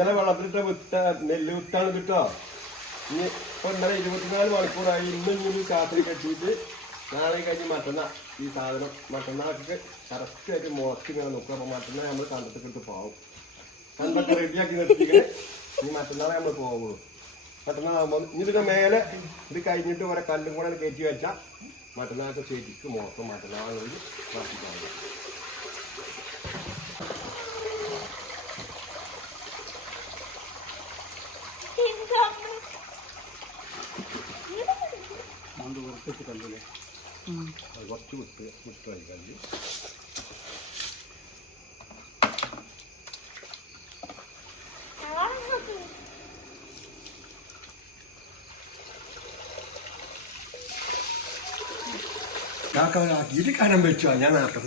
ഇന്നലെ വെള്ളത്തിലിട്ട വിത്ത നെല്ല് വിത്താണ് കിട്ടോ ഇനി ഇപ്പൊ ഇന്നലെ ഇരുപത്തിനാല് മണിക്കൂറായി. ഇന്ന് ഇനി രാത്രി കെട്ടിയിട്ട് നാളെ കഴിഞ്ഞ് മറ്റന്നാ ഈ സാധനം മറ്റന്നാൾക്ക് കറക്റ്റായിട്ട് മുളച്ച് ഇങ്ങനെ നോക്കുക. അപ്പൊ മറ്റന്നാൾ നമ്മൾ കണ്ടത്തിൽ ഇട്ട് പോകും കണ്ടൊക്കെ റെഡിയാക്കി നിർത്തിക്കണേ. ഇനി മറ്റന്നാളെ നമ്മൾ പോകുള്ളൂ മറ്റന്നാളാകുമ്പോൾ ഇനി ഇതിന്റെ മേലെ ഇത് കഴിഞ്ഞിട്ട് ഓരോ കല്ലും കൂടെ കയറ്റി വെച്ചാൽ മറ്റന്നാൾക്ക് ശരിക്ക് മുളക്കും. മറ്റന്നാളിൽ കണ്ടില്ലേ? അത് കുറച്ച് വിട്ട് വിട്ട് ഞാൻ കാക്കവനാക്കിയിട്ട് കനം വെച്ചു ഞാൻ നേരത്തെ